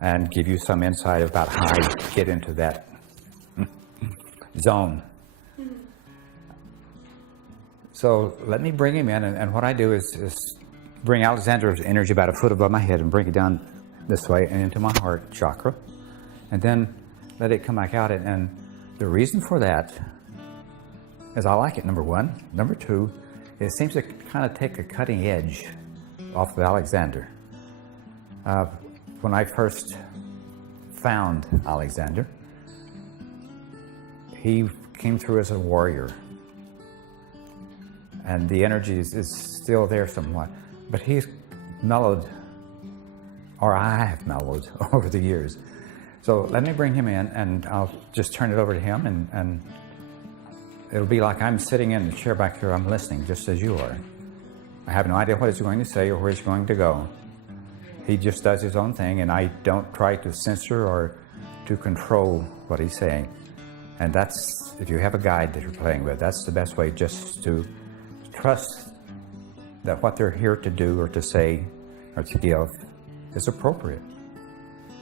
and give you some insight about how I get into that zone. So let me bring him in, and what I do is bring Alexander's energy about a foot above my head and bring it down this way and into my heart chakra, and then let it come back out. And the reason for that is I like it, number one. Number two, it seems to kind of take a cutting edge off of Alexander. When I first found Alexander, he came through as a warrior, and the energy is still there somewhat, but he's mellowed, or I have mellowed over the years. So let me bring him in, and I'll just turn it over to him, and it'll be like I'm sitting in the chair back here, I'm listening, just as you are. I have no idea what he's going to say or where he's going to go. He just does his own thing, and I don't try to censor or to control what he's saying. And that's, if you have a guide that you're playing with, that's the best way, just to trust that what they're here to do or to say or to give is appropriate.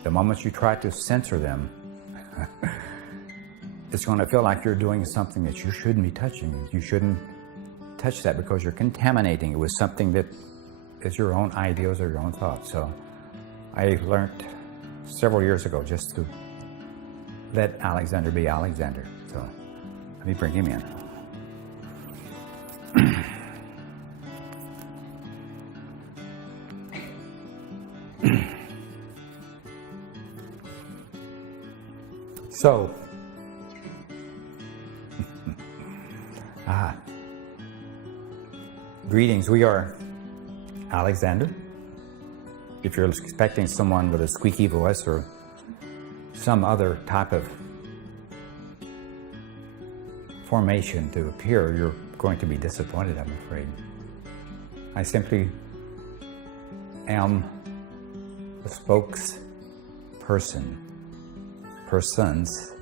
The moment you try to censor them, it's going to feel like you're doing something that you shouldn't be touching. You shouldn't touch that because you're contaminating it with something that is your own ideas or your own thoughts. So I learned several years ago just to let Alexander be Alexander. So let me bring him in. So, greetings. We are Alexander. If you're expecting someone with a squeaky voice or some other type of formation to appear, you're going to be disappointed, I'm afraid. I simply am the persons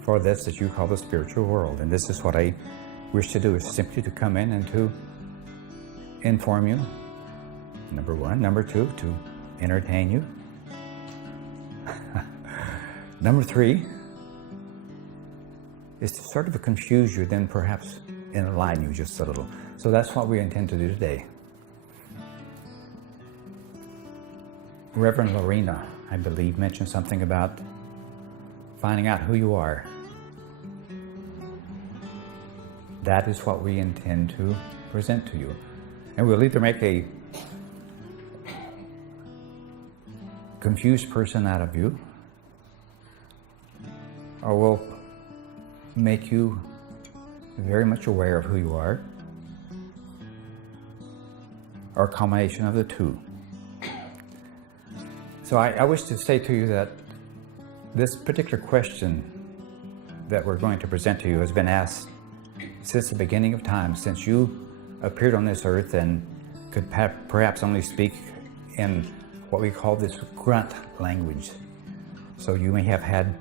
for this that you call the spiritual world. And this is what I wish to do, is simply to come in and to inform you, number one. Number two, to entertain you. Number three is to sort of confuse you, then perhaps enlighten you just a little. So that's what we intend to do today. Reverend Lorena, I believe, mentioned something about finding out who you are. That is what we intend to present to you. And we'll either make a confused person out of you, or we'll make you very much aware of who you are, or a combination of the two. So I wish to say to you that this particular question that we're going to present to you has been asked since the beginning of time, since you appeared on this earth and could perhaps only speak in what we call this grunt language. So you may have had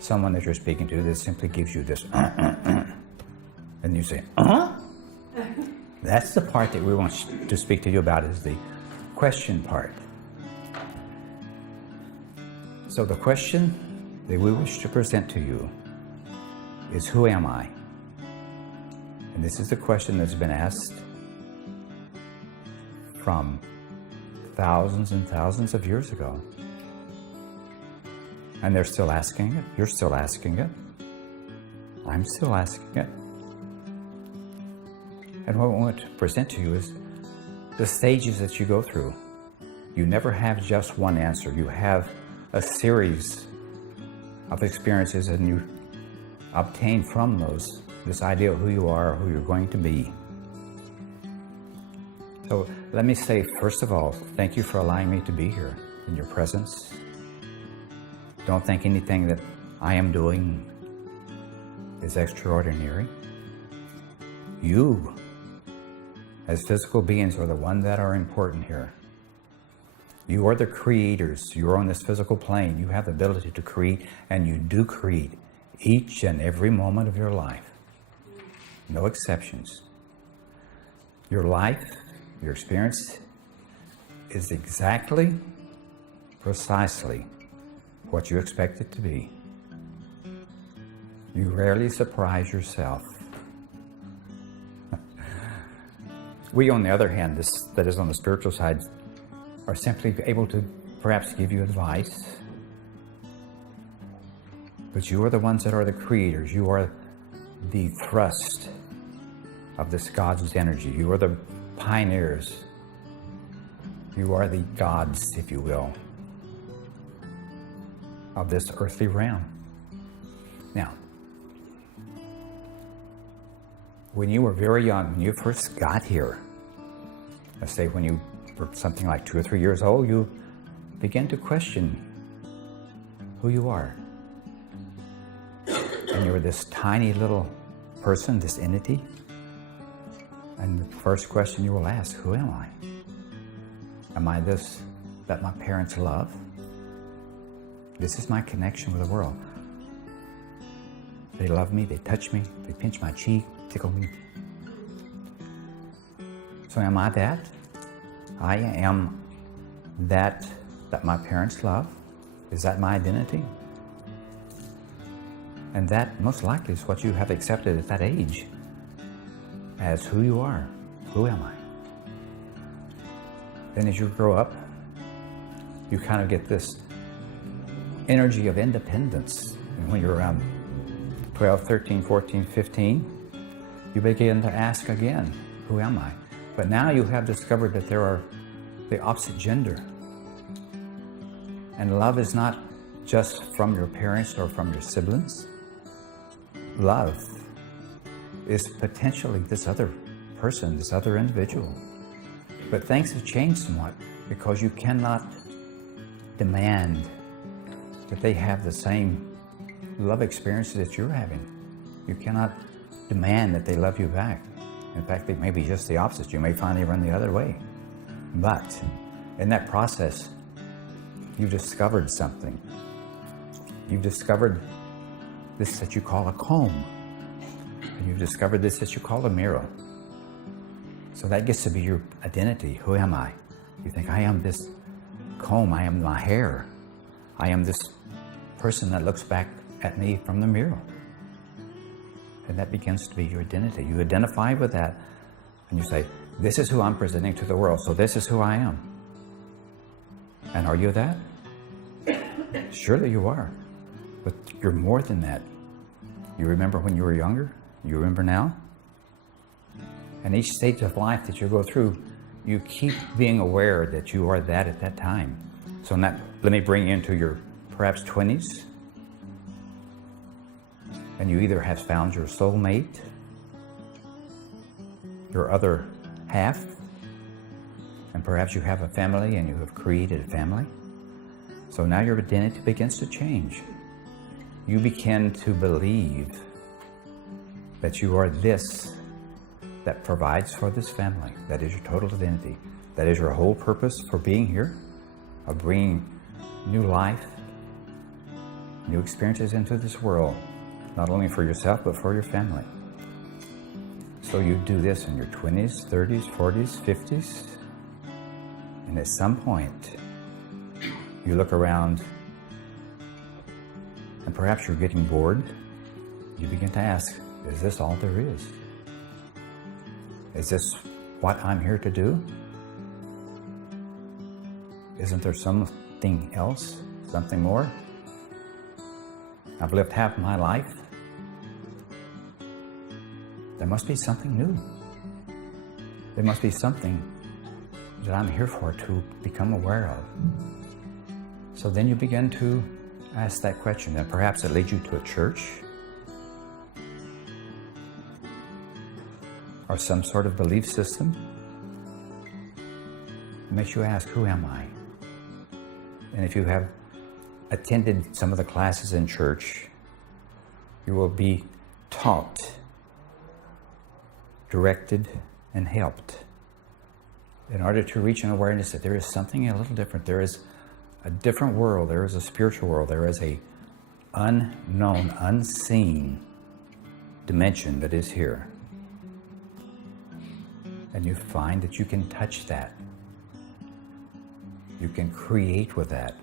someone that you're speaking to that simply gives you this and you say, That's the part that we want to speak to you about, is the question part. So the question that we wish to present to you is, who am I? And this is the question that's been asked from thousands and thousands of years ago. And they're still asking it. You're still asking it. I'm still asking it. And what we want to present to you is the stages that you go through. You never have just one answer. You have a series of experiences, and you obtain from those this idea of who you are, who you're going to be. So let me say, first of all, thank you for allowing me to be here in your presence. Don't think anything that I am doing is extraordinary. You, as physical beings, are the ones that are important here. You are the creators. You're on this physical plane. You have the ability to create, and you do create each and every moment of your life. No exceptions. Your life, your experience, is exactly precisely what you expect it to be. You rarely surprise yourself. We, on the other hand, that is on the spiritual side, are simply able to perhaps give you advice. But you are the ones that are the creators. You are the thrust of this God's energy. You are the pioneers. You are the gods, if you will, of this earthly realm. Now, when you were very young, when you first got here, let's say when you were something like 2 or 3 years old, you began to question who you are. And you were this tiny little person, this entity. And the first question you will ask, who am I? Am I this that my parents love? This is my connection with the world. They love me, they touch me, they pinch my cheek, tickle me. So am I that? I am that my parents love? Is that my identity? And that most likely is what you have accepted at that age as who you are. Who am I? Then as you grow up, you kind of get this energy of independence. And when you're around 12, 13, 14, 15, you begin to ask again, who am I? But now you have discovered that there are the opposite gender. And love is not just from your parents or from your siblings. Love is potentially this other person, this other individual. But things have changed somewhat because you cannot demand that they have the same love experiences that you're having. You cannot demand that they love you back. In fact, they may be just the opposite. You may find they run the other way. But in that process, you've discovered something. You've discovered this that you call a comb. And you've discovered this that you call a mirror. So that gets to be your identity. Who am I? You think, I am this comb. I am my hair. I am this person that looks back at me from the mirror. And that begins to be your identity. You identify with that. And you say, this is who I'm presenting to the world. So this is who I am. And are you that? Surely you are. But you're more than that. You remember when you were younger? You remember now? And each stage of life that you go through, you keep being aware that you are that at that time. So let me bring you into your perhaps 20s. And you either have found your soulmate, your other half, and perhaps you have a family and you have created a family. So now your identity begins to change. You begin to believe that you are this that provides for this family. That is your total identity. That is your whole purpose for being here, of bringing new life, new experiences into this world, not only for yourself, but for your family. So you do this in your 20s, 30s, 40s, 50s, and at some point, you look around and perhaps you're getting bored. You begin to ask, is this all there is? Is this what I'm here to do? Isn't there something else, something more? I've lived half my life. There must be something new. There must be something that I'm here for to become aware of. So then you begin to ask that question, and perhaps it leads you to a church or some sort of belief system. It makes you ask, who am I? And if you have attended some of the classes in church, you will be taught, directed, and helped in order to reach an awareness that there is something a little different. There is a different world. There is a spiritual world. There is a unknown, unseen dimension that is here. And you find that you can touch that. You can create with that.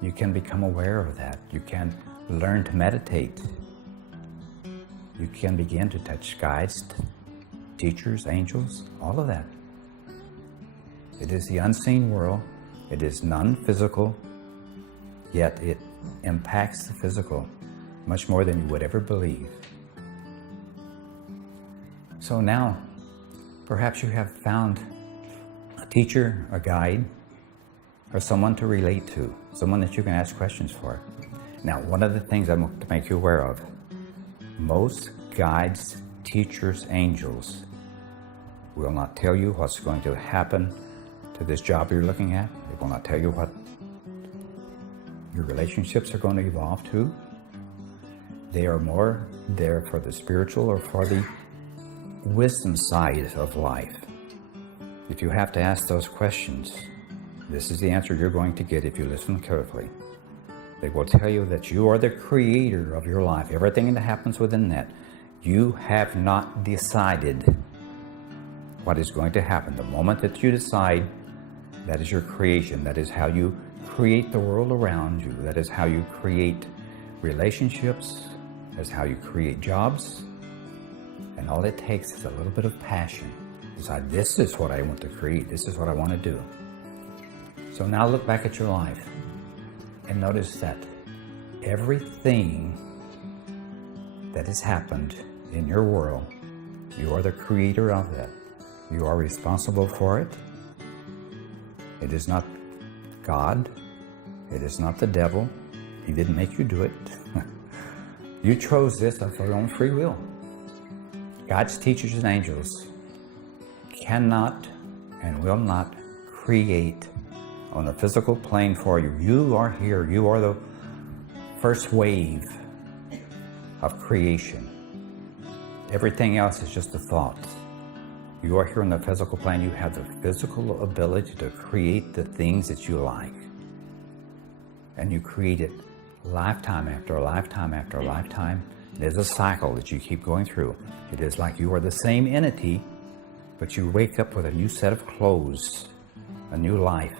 You can become aware of that. You can learn to meditate. You can begin to touch guides, teachers, angels, all of that. It is the unseen world. It is non-physical, yet it impacts the physical much more than you would ever believe. So now, perhaps you have found a teacher, a guide, or someone to relate to, someone that you can ask questions for. Now, one of the things I want to make you aware of, most guides, teachers, angels will not tell you what's going to happen to this job you're looking at. They will not tell you what your relationships are going to evolve to. They are more there for the spiritual or for the wisdom side of life. If you have to ask those questions, this is the answer you're going to get if you listen carefully. They will tell you that you are the creator of your life. Everything that happens within that, you have not decided what is going to happen. The moment that you decide, that is your creation. That is how you create the world around you. That is how you create relationships. That's how you create jobs. And all it takes is a little bit of passion. Decide, this is what I want to create. This is what I want to do. So now look back at your life and notice that everything that has happened in your world, you are the creator of that. You are responsible for it. It is not God. It is not the devil. He didn't make you do it. You chose this of your own free will. God's teachers and angels cannot and will not create on a physical plane for you. You are here. You are the first wave of creation. Everything else is just a thought. You are here on the physical plane. You have the physical ability to create the things that you like. And you create it lifetime after lifetime after lifetime. It is a cycle that you keep going through. It is like you are the same entity, but you wake up with a new set of clothes, a new life.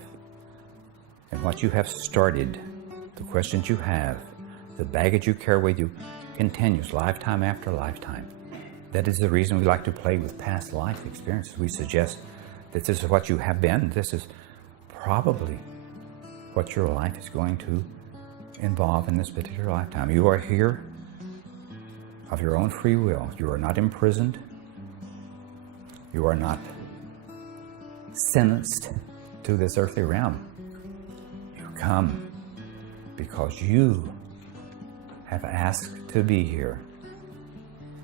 And what you have started, the questions you have, the baggage you carry with you, continues lifetime after lifetime. That is the reason we like to play with past life experiences. We suggest that this is what you have been. This is probably what your life is going to involve in this particular lifetime. You are here of your own free will. You are not imprisoned. You are not sentenced to this earthly realm. You come because you have asked to be here.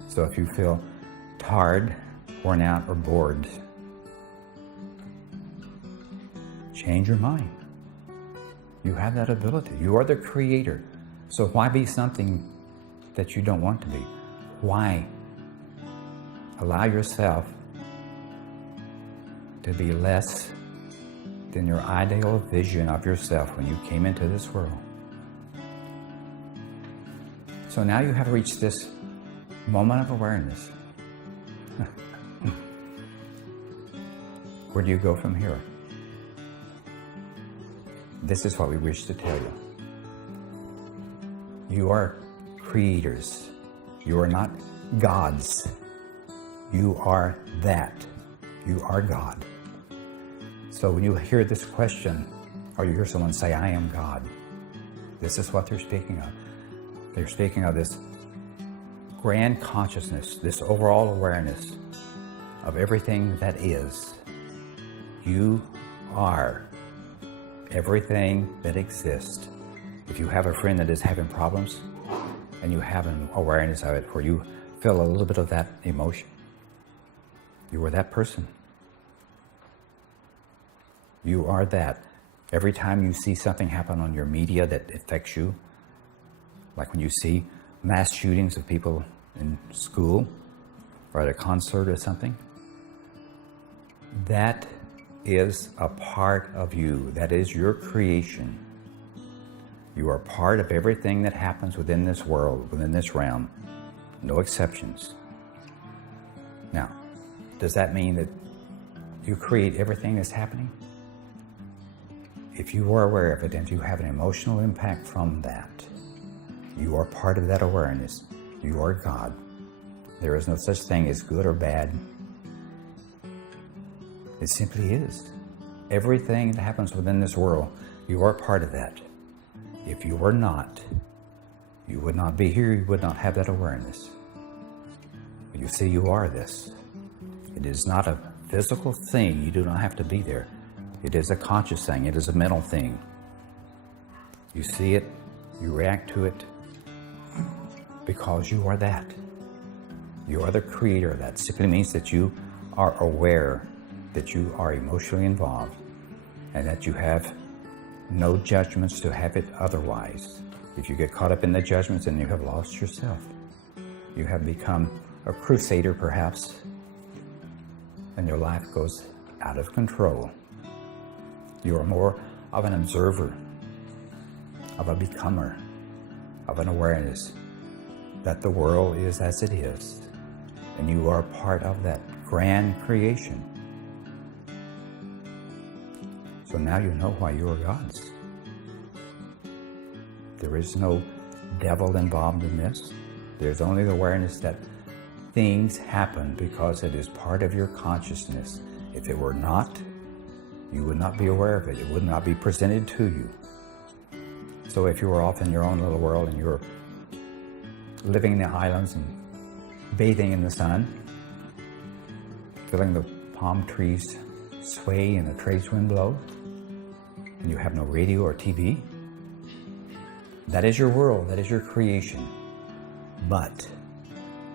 So if you feel tired, worn out, or bored, change your mind. You have that ability. You are the creator. So why be something that you don't want to be? Why allow yourself to be less than your ideal vision of yourself when you came into this world? So now you have reached this moment of awareness. Where do you go from here? This is what we wish to tell you. You are creators. You are not gods. You are that. You are God. So when you hear this question, or you hear someone say, I am God, this is what they're speaking of. They're speaking of this grand consciousness, this overall awareness of everything that is. You are everything that exists. If you have a friend that is having problems and you have an awareness of it where you feel a little bit of that emotion, you are that person. You are that. Every time you see something happen on your media that affects you, like when you see mass shootings of people in school or at a concert or something, that is a part of you. That is your creation. You are part of everything that happens within this world, within this realm. No exceptions. Now, does that mean that you create everything that's happening? if you are aware of it and you have an emotional impact from that, you are part of that awareness. You are God. There is no such thing as good or bad. It simply is. Everything that happens within this world, you are part of that. If you were not, you would not be here. You would not have that awareness. But you see, you are this. It is not a physical thing. You do not have to be there. It is a conscious thing. It is a mental thing. You see it, you react to it, because you are that. You are the creator. That simply means that you are aware, that you are emotionally involved, and that you have no judgments to have it otherwise. If you get caught up in the judgments, then you have lost yourself. You have become a crusader, perhaps, and your life goes out of control. You are more of an observer, of a becomer, of an awareness that the world is as it is, and you are part of that grand creation. So now you know why you are God's. There is no devil involved in this. There's only the awareness that things happen because it is part of your consciousness. If it were not, you would not be aware of it. It would not be presented to you. So if you were off in your own little world and you're living in the islands and bathing in the sun, feeling the palm trees sway and the trades wind blow, and you have no radio or TV, that is your world, that is your creation. But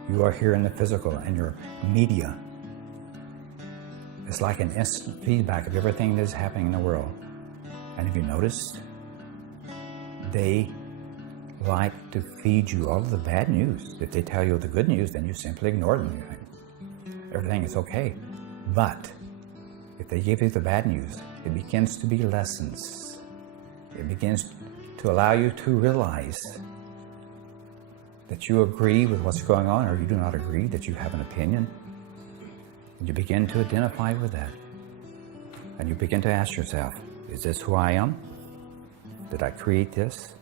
you are here in the physical, and your media is like an instant feedback of everything that is happening in the world. And have you noticed? They like to feed you all of the bad news. If they tell you the good news, then you simply ignore them. You think everything is okay. But if they give you the bad news, it begins to be lessons. It begins to allow you to realize that you agree with what's going on, or you do not agree, that you have an opinion. And you begin to identify with that. And you begin to ask yourself, is this who I am? Did I create this?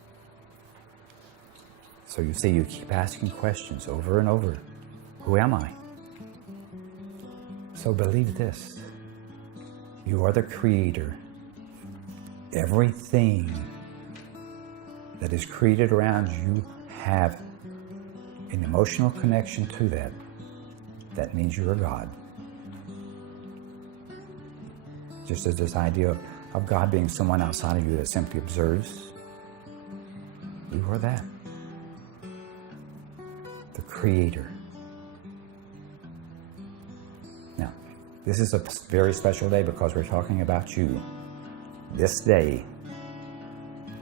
So you see, you keep asking questions over and over. Who am I? So believe this. You are the creator. Everything that is created around you have an emotional connection to that. That means you are God. Just as this idea of God being someone outside of you that simply observes, you are that. The creator. Now, this is a very special day because we're talking about you. This day,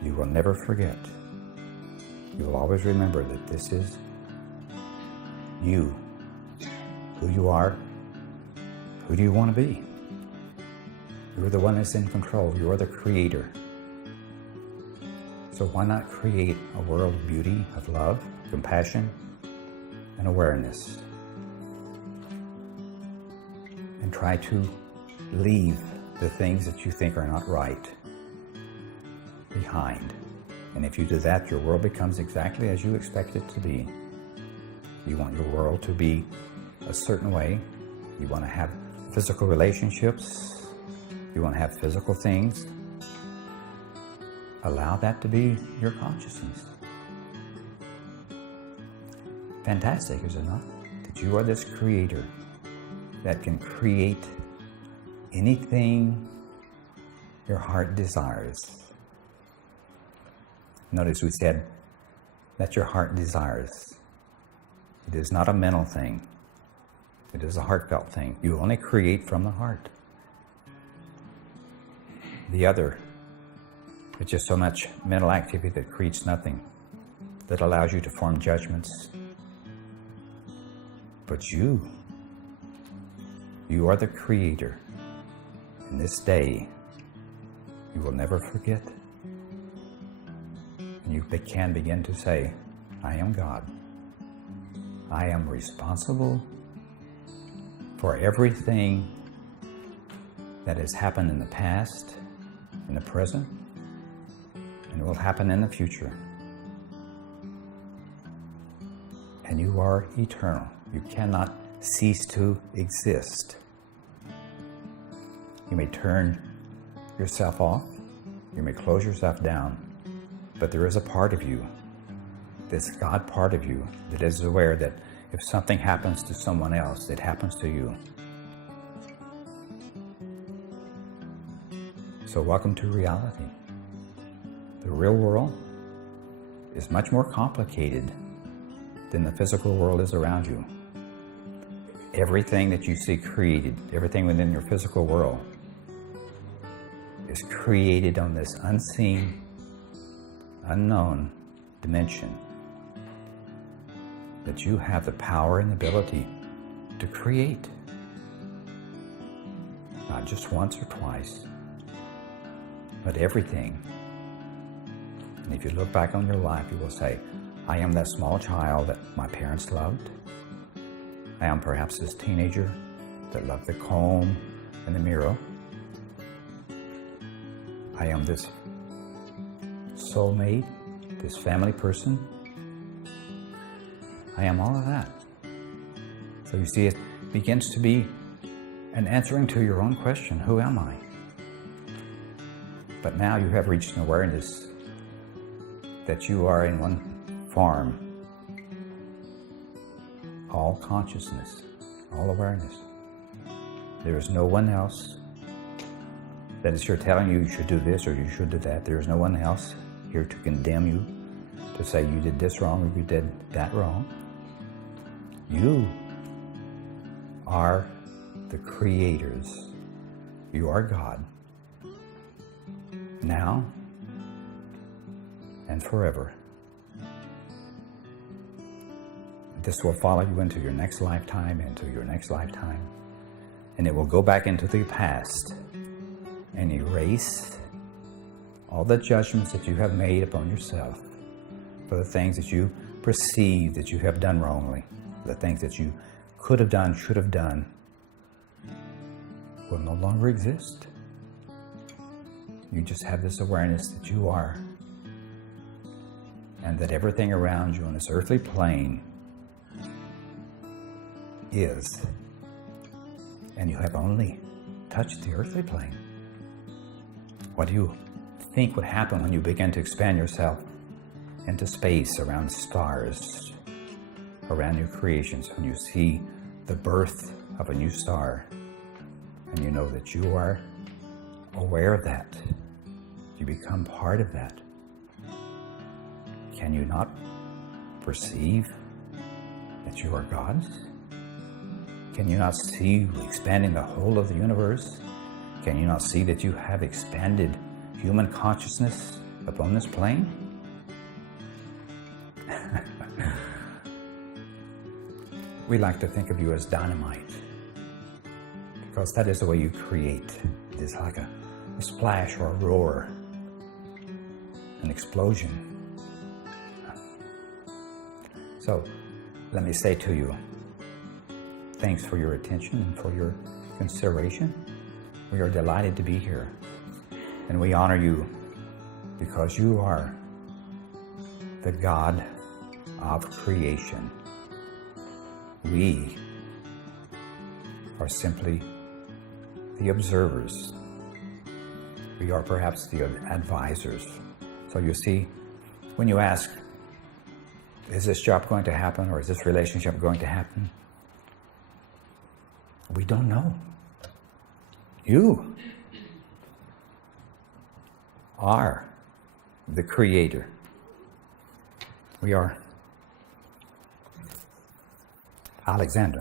you will never forget. You will always remember that this is you. Who you are. Who do you want to be? You're the one that's in control. You're the creator. So why not create a world of beauty, of love, compassion, and awareness? And try to leave the things that you think are not right behind. And if you do that, your world becomes exactly as you expect it to be. You want your world to be a certain way. You want to have physical relationships. You want to have physical things. Allow that to be your consciousness. Fantastic, is it not? That you are this creator that can create anything your heart desires. Notice we said that your heart desires. It is not a mental thing. It is a heartfelt thing. You only create from the heart. The other, it's just so much mental activity that creates nothing, that allows you to form judgments. But you are the creator. And this day, you will never forget. And you can begin to say, I am God. I am responsible for everything that has happened in the past in the present, and it will happen in the future. And you are eternal. You cannot cease to exist. You may turn yourself off, you may close yourself down, but there is a part of you, this God part of you, that is aware that if something happens to someone else, it happens to you. So welcome to reality. The real world is much more complicated than the physical world is around you. Everything that you see created, everything within your physical world, is created on this unseen, unknown dimension that you have the power and ability to create. Not just once or twice, but everything. And if you look back on your life, you will say, I am that small child that my parents loved. I am perhaps this teenager that loved the comb and the mirror. I am this soulmate, this family person. I am all of that. So you see, it begins to be an answering to your own question, who am I? But now you have reached an awareness that you are in one form, all consciousness, all awareness. There is no one else that is here telling you should do this or you should do that. There is no one else here to condemn you, to say you did this wrong or you did that wrong. You are the creators. You are God. Now and forever. This will follow you into your next lifetime, and it will go back into the past and erase all the judgments that you have made upon yourself for the things that you perceive that you have done wrongly, the things that you could have done, should have done, will no longer exist. You just have this awareness that you are, and that everything around you on this earthly plane is, and you have only touched the earthly plane. What do you think would happen when you begin to expand yourself into space, around stars, around new creations, when you see the birth of a new star, and you know that you are aware of that, you become part of that? Can you not perceive that you are God's? Can you not see you expanding the whole of the universe? Can you not see that you have expanded human consciousness upon this plane? We like to think of you as dynamite, because that is the way you create. It is like a splash or a roar, an explosion. So let me say to you, thanks for your attention and for your consideration. We are delighted to be here, and we honor you because you are the God of creation. We are simply the observers. We are perhaps the advisors. So you see, when you ask, is this job going to happen, or is this relationship going to happen? We don't know. You are the creator. We are Alexander.